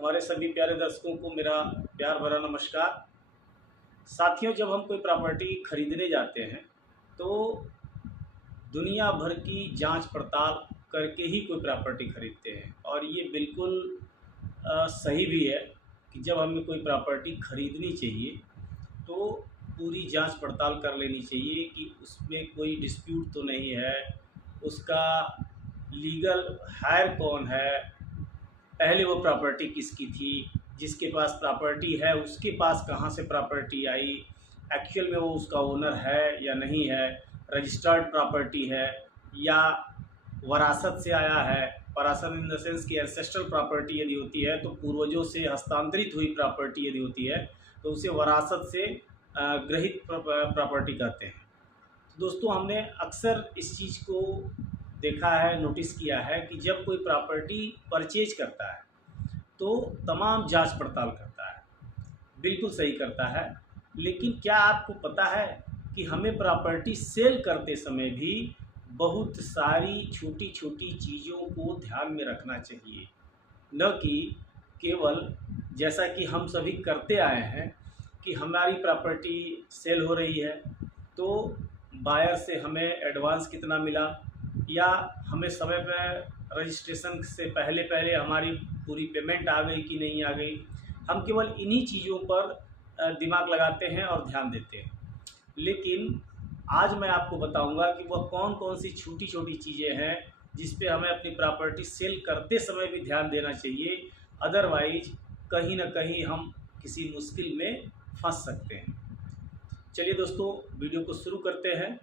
हमारे सभी प्यारे दर्शकों को मेरा प्यार भरा नमस्कार। साथियों, जब हम कोई प्रॉपर्टी खरीदने जाते हैं तो दुनिया भर की जांच पड़ताल करके ही कोई प्रॉपर्टी खरीदते हैं और ये बिल्कुल सही भी है कि जब हमें कोई प्रॉपर्टी खरीदनी चाहिए तो पूरी जांच पड़ताल कर लेनी चाहिए कि उसमें कोई डिस्प्यूट तो नहीं है, उसका लीगल हायर कौन है, पहले वो प्रॉपर्टी किसकी थी, जिसके पास प्रॉपर्टी है उसके पास कहाँ से प्रॉपर्टी आई, एक्चुअल में वो उसका ओनर है या नहीं है, रजिस्टर्ड प्रॉपर्टी है या वरासत से आया है। वरासत इन द सेंस कि एंसेस्ट्रल प्रॉपर्टी यदि होती है तो पूर्वजों से हस्तांतरित हुई प्रॉपर्टी यदि होती है तो उसे वरासत से ग्रहित प्रॉपर्टी कहते हैं। तो दोस्तों, हमने अक्सर इस चीज़ को देखा है, नोटिस किया है कि जब कोई प्रॉपर्टी परचेज करता है तो तमाम जांच पड़ताल करता है, बिल्कुल सही करता है। लेकिन क्या आपको पता है कि हमें प्रॉपर्टी सेल करते समय भी बहुत सारी छोटी छोटी चीज़ों को ध्यान में रखना चाहिए, न कि केवल जैसा कि हम सभी करते आए हैं कि हमारी प्रॉपर्टी सेल हो रही है तो बायर से हमें एडवांस कितना मिला या हमें समय पर रजिस्ट्रेशन से पहले पहले हमारी पूरी पेमेंट आ गई कि नहीं आ गई। हम केवल इन्हीं चीज़ों पर दिमाग लगाते हैं और ध्यान देते हैं। लेकिन आज मैं आपको बताऊंगा कि वह कौन कौन सी छोटी छोटी चीज़ें हैं जिस पे हमें अपनी प्रॉपर्टी सेल करते समय भी ध्यान देना चाहिए, अदरवाइज कहीं ना कहीं हम किसी मुश्किल में फंस सकते हैं। चलिए दोस्तों, वीडियो को शुरू करते हैं।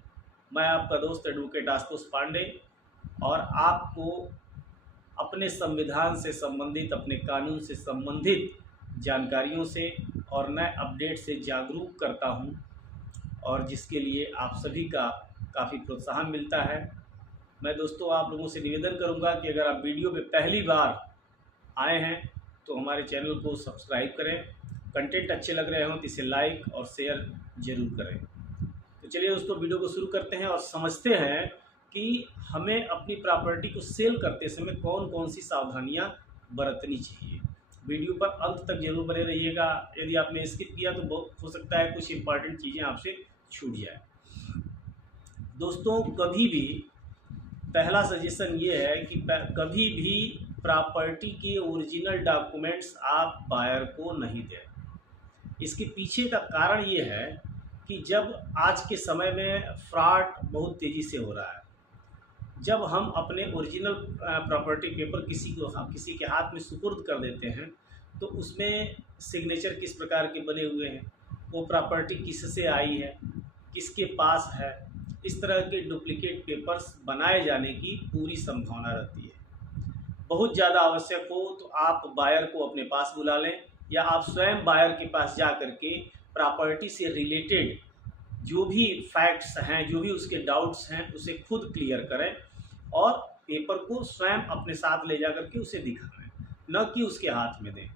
मैं आपका दोस्त एडवोकेट आशुतोष पांडे और आपको अपने संविधान से संबंधित, अपने कानून से संबंधित जानकारियों से और नए अपडेट से जागरूक करता हूं और जिसके लिए आप सभी का काफ़ी प्रोत्साहन मिलता है। मैं दोस्तों आप लोगों से निवेदन करूंगा कि अगर आप वीडियो पे पहली बार आए हैं तो हमारे चैनल को सब्सक्राइब करें, कंटेंट अच्छे लग रहे हों तो इसे लाइक और शेयर ज़रूर करें। तो चलिए दोस्तों, वीडियो को शुरू करते हैं और समझते हैं कि हमें अपनी प्रॉपर्टी को सेल करते समय कौन कौन सी सावधानियां बरतनी चाहिए। वीडियो पर अंत तक जरूर बने रहिएगा। यदि आपने स्किप किया तो बहुत हो सकता है कुछ इंपॉर्टेंट चीज़ें आपसे छूट जाए। दोस्तों, कभी भी पहला सजेशन ये है कि कभी भी प्रॉपर्टी के ओरिजिनल डॉक्यूमेंट्स आप बायर को नहीं दें। इसके पीछे का कारण ये है कि जब आज के समय में फ्रॉड बहुत तेज़ी से हो रहा है, जब हम अपने ओरिजिनल प्रॉपर्टी पेपर किसी के हाथ में सुपुर्द कर देते हैं तो उसमें सिग्नेचर किस प्रकार के बने हुए हैं, वो प्रॉपर्टी किससे आई है, किसके पास है, इस तरह के डुप्लीकेट पेपर्स बनाए जाने की पूरी संभावना रहती है। बहुत ज़्यादा आवश्यक हो तो आप बायर को अपने पास बुला लें या आप स्वयं बायर के पास जा कर के प्रॉपर्टी से रिलेटेड जो भी फैक्ट्स हैं, जो भी उसके डाउट्स हैं, उसे खुद क्लियर करें और पेपर को स्वयं अपने साथ ले जा करके उसे दिखाएं, न कि उसके हाथ में दें।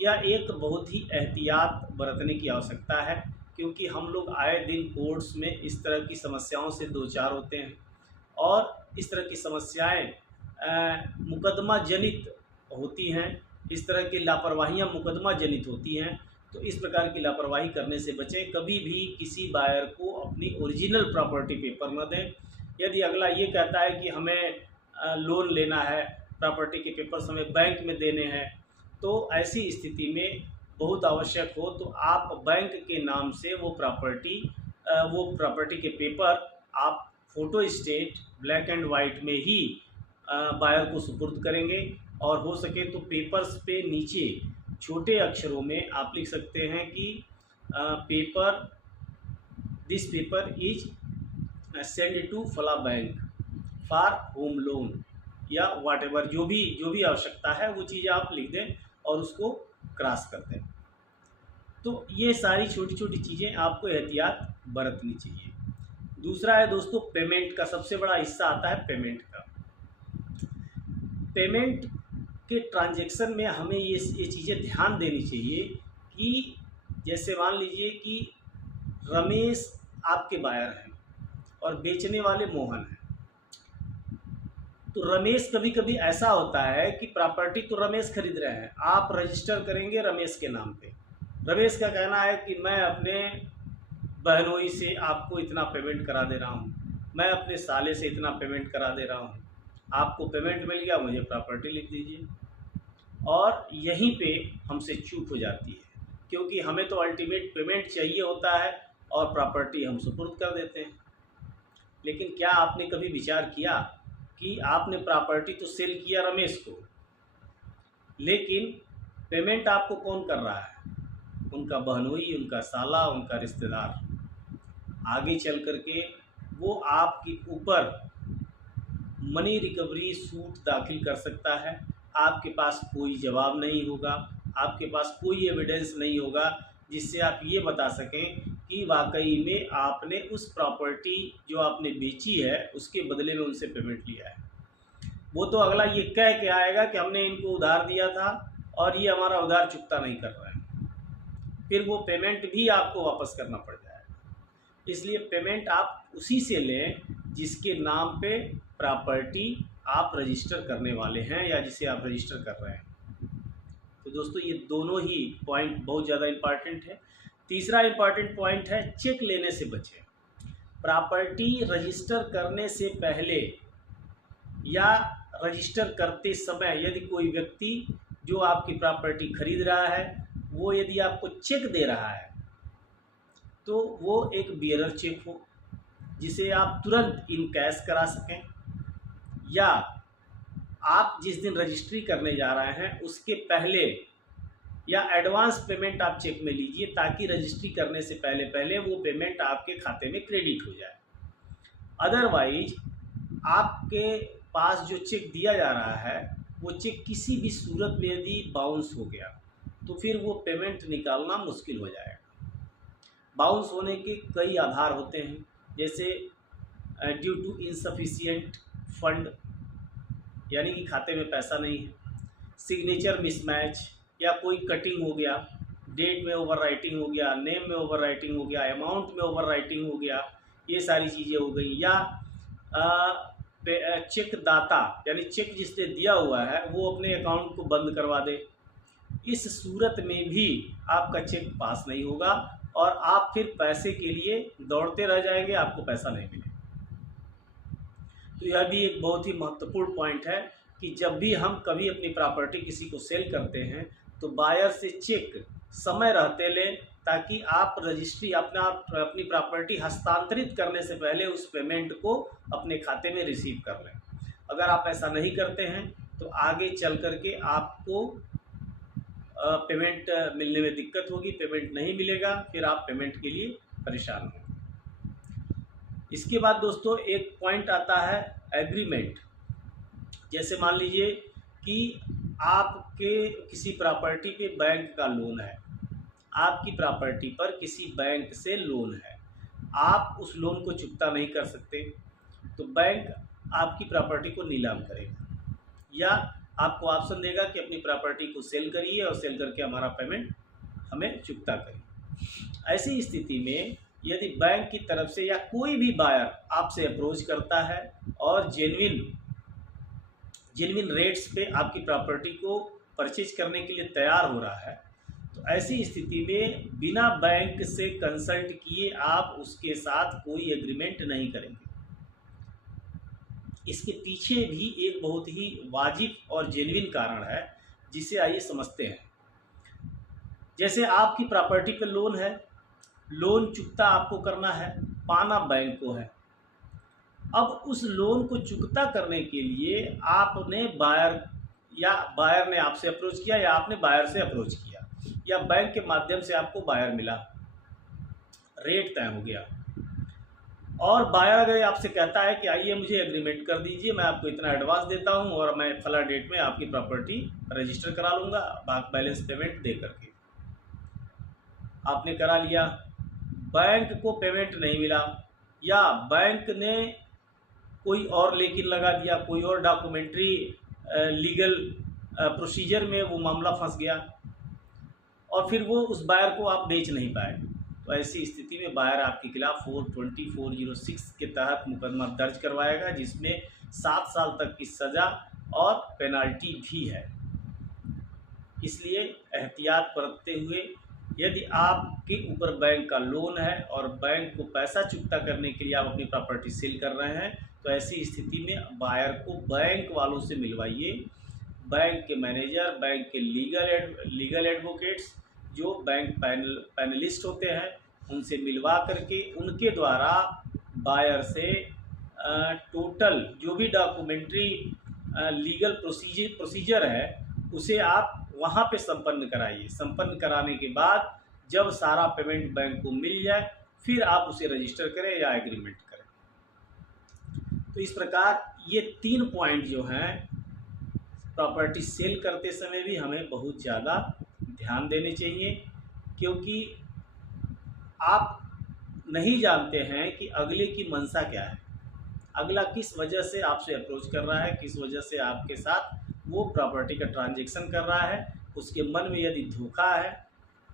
यह एक बहुत ही एहतियात बरतने की आवश्यकता है, क्योंकि हम लोग आए दिन कोर्ट्स में इस तरह की समस्याओं से दो चार होते हैं और इस तरह की समस्याएं मुकदमा जनित होती हैं। इस तरह की लापरवाहियां मुकदमा जनित होती हैं, तो इस प्रकार की लापरवाही करने से बचें। कभी भी किसी बायर को अपनी ओरिजिनल प्रॉपर्टी पेपर न दें। यदि अगला ये कहता है कि हमें लोन लेना है, प्रॉपर्टी के पेपर्स हमें बैंक में देने हैं, तो ऐसी स्थिति में बहुत आवश्यक हो तो आप बैंक के नाम से वो प्रॉपर्टी के पेपर आप photo state black and white में ही बायर को सुपुर्द करेंगे। और हो सके तो पेपर्स पे नीचे छोटे अक्षरों में आप लिख सकते हैं कि this paper is send to फला बैंक फॉर होम लोन या व्हाटएवर, जो भी आवश्यकता है वो चीज़ आप लिख दें और उसको क्रॉस कर दें। तो ये सारी छोटी छोटी चीज़ें आपको एहतियात बरतनी चाहिए। दूसरा है दोस्तों, पेमेंट का सबसे बड़ा हिस्सा आता है पेमेंट का। पेमेंट के ट्रांजैक्शन में हमें ये चीज़ें ध्यान देनी चाहिए कि जैसे मान लीजिए कि रमेश आपके बायर हैं और बेचने वाले मोहन हैं, तो रमेश, कभी कभी ऐसा होता है कि प्रॉपर्टी तो रमेश खरीद रहे हैं, आप रजिस्टर करेंगे रमेश के नाम पे। रमेश का कहना है कि मैं अपने बहनोई से आपको इतना पेमेंट करा दे रहा हूँ, मैं अपने साले से इतना पेमेंट करा दे रहा हूँ, आपको पेमेंट मिल गया, मुझे प्रॉपर्टी लिख दीजिए। और यहीं पे हमसे चूक हो जाती है, क्योंकि हमें तो अल्टीमेट पेमेंट चाहिए होता है और प्रॉपर्टी हम सुपुर्द कर देते हैं। लेकिन क्या आपने कभी विचार किया कि आपने प्रॉपर्टी तो सेल किया रमेश को, लेकिन पेमेंट आपको कौन कर रहा है? उनका बहनोई, उनका साला, उनका रिश्तेदार। आगे चल कर के वो आपके ऊपर मनी रिकवरी सूट दाखिल कर सकता है। आपके पास कोई जवाब नहीं होगा, आपके पास कोई एविडेंस नहीं होगा जिससे आप ये बता सकें कि वाकई में आपने उस प्रॉपर्टी जो आपने बेची है उसके बदले में उनसे पेमेंट लिया है। वो तो अगला ये कह के आएगा कि हमने इनको उधार दिया था और ये हमारा उधार चुकता नहीं कर रहा है, फिर वो पेमेंट भी आपको वापस करना पड़ जाएगा। इसलिए पेमेंट आप उसी से लें जिसके नाम पे प्रॉपर्टी आप रजिस्टर करने वाले हैं या जिसे आप रजिस्टर कर रहे हैं। तो दोस्तों, ये दोनों ही पॉइंट बहुत ज़्यादा इम्पॉर्टेंट है। तीसरा इम्पॉर्टेंट पॉइंट है, चेक लेने से बचें। प्रॉपर्टी रजिस्टर करने से पहले या रजिस्टर करते समय यदि कोई व्यक्ति जो आपकी प्रॉपर्टी खरीद रहा है वो यदि आपको चेक दे रहा है तो वो एक बियरर चेक हो जिसे आप तुरंत इन कैश करा सकें, या आप जिस दिन रजिस्ट्री करने जा रहे हैं उसके पहले या एडवांस पेमेंट आप चेक में लीजिए ताकि रजिस्ट्री करने से पहले पहले वो पेमेंट आपके खाते में क्रेडिट हो जाए। अदरवाइज आपके पास जो चेक दिया जा रहा है वो चेक किसी भी सूरत में यदि बाउंस हो गया तो फिर वो पेमेंट निकालना मुश्किल हो जाएगा। बाउंस होने के कई आधार होते हैं, जैसे ड्यू टू इनसफिशिएंट फंड, यानी कि खाते में पैसा नहीं है, सिग्नेचर मिसमैच या कोई कटिंग हो गया, डेट में ओवर राइटिंग हो गया, नेम में ओवर राइटिंग हो गया, अमाउंट में ओवर राइटिंग हो गया, ये सारी चीज़ें हो गई। या चेक दाता यानी चेक जिसने दिया हुआ है वो अपने अकाउंट को बंद करवा दे, इस सूरत में भी आपका चेक पास नहीं होगा और आप फिर पैसे के लिए दौड़ते रह जाएंगे, आपको पैसा नहीं मिलेगा। तो यह भी एक बहुत ही महत्वपूर्ण पॉइंट है कि जब भी हम कभी अपनी प्रॉपर्टी किसी को सेल करते हैं तो बायर से चेक समय रहते लें ताकि आप रजिस्ट्री अपनी प्रॉपर्टी हस्तांतरित करने से पहले उस पेमेंट को अपने खाते में रिसीव कर लें। अगर आप ऐसा नहीं करते हैं तो आगे चल कर के आपको पेमेंट मिलने में दिक्कत होगी, पेमेंट नहीं मिलेगा, फिर आप पेमेंट के लिए परेशान होंगे। इसके बाद दोस्तों एक पॉइंट आता है एग्रीमेंट। जैसे मान लीजिए कि आपके किसी प्रॉपर्टी पे बैंक का लोन है, आपकी प्रॉपर्टी पर किसी बैंक से लोन है, आप उस लोन को चुकता नहीं कर सकते तो बैंक आपकी प्रॉपर्टी को नीलाम करेगा या आपको ऑप्शन देगा कि अपनी प्रॉपर्टी को सेल करिए और सेल करके हमारा पेमेंट हमें चुकता करिए। ऐसी स्थिति में यदि बैंक की तरफ से या कोई भी बायर आपसे अप्रोच करता है और जेन्युइन रेट्स पे आपकी प्रॉपर्टी को परचेज करने के लिए तैयार हो रहा है तो ऐसी स्थिति में बिना बैंक से कंसल्ट किए आप उसके साथ कोई एग्रीमेंट नहीं करेंगे। इसके पीछे भी एक बहुत ही वाजिब और जेन्युइन कारण है जिसे आइए समझते हैं। जैसे आपकी प्रॉपर्टी पे लोन है, लोन चुकता आपको करना है, पाना बैंक को है। अब उस लोन को चुकता करने के लिए आपने बायर ने आपसे अप्रोच किया या आपने बायर से अप्रोच किया या बैंक के माध्यम से आपको बायर मिला, रेट तय हो गया और बायर अगर आपसे कहता है कि आइए मुझे एग्रीमेंट कर दीजिए, मैं आपको इतना एडवांस देता हूं और मैं फला डेट में आपकी प्रॉपर्टी रजिस्टर करा लूँगा बैलेंस पेमेंट दे करके। आपने करा लिया, बैंक को पेमेंट नहीं मिला या बैंक ने कोई और लेकिन लगा दिया, कोई और डॉक्यूमेंट्री लीगल प्रोसीजर में वो मामला फंस गया और फिर वो उस बायर को आप बेच नहीं पाए। तो ऐसी स्थिति में बायर आपके खिलाफ 42406 के तहत मुकदमा दर्ज करवाएगा जिसमें 7 साल तक की सज़ा और पेनाल्टी भी है। इसलिए एहतियात बरतते हुए यदि आपके ऊपर बैंक का लोन है और बैंक को पैसा चुकता करने के लिए आप अपनी प्रॉपर्टी सेल कर रहे हैं, तो ऐसी स्थिति में बायर को बैंक वालों से मिलवाइए। बैंक के मैनेजर, बैंक के लीगल एडवोकेट्स जो बैंक पैनलिस्ट होते हैं, उनसे मिलवा करके उनके द्वारा बायर से टोटल जो भी डॉक्यूमेंट्री लीगल प्रोसीजर है उसे आप वहाँ पे संपन्न कराइए। संपन्न कराने के बाद जब सारा पेमेंट बैंक को मिल जाए फिर आप उसे रजिस्टर करें या एग्रीमेंट करें। तो इस प्रकार ये 3 पॉइंट जो हैं प्रॉपर्टी सेल करते समय भी हमें बहुत ज़्यादा ध्यान देने चाहिए, क्योंकि आप नहीं जानते हैं कि अगले की मंशा क्या है, अगला किस वजह से आपसे अप्रोच कर रहा है, किस वजह से आपके साथ वो प्रॉपर्टी का ट्रांजैक्शन कर रहा है। उसके मन में यदि धोखा है,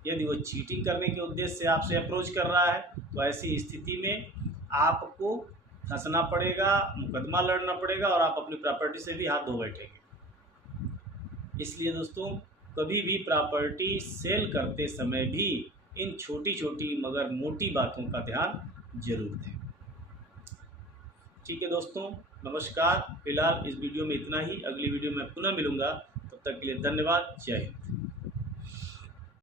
यदि वो चीटिंग करने के उद्देश्य से आपसे अप्रोच कर रहा है, तो ऐसी स्थिति में आपको फंसना पड़ेगा, मुकदमा लड़ना पड़ेगा और आप अपनी प्रॉपर्टी से भी हाथ धो बैठेंगे। इसलिए दोस्तों, कभी भी प्रॉपर्टी सेल करते समय भी इन छोटी छोटी मगर मोटी बातों का ध्यान जरूर दें। ठीक है दोस्तों, नमस्कार। फिलहाल इस वीडियो में इतना ही। अगली वीडियो में पुनः मिलूँगा, तब तक के लिए धन्यवाद। जय हिंद।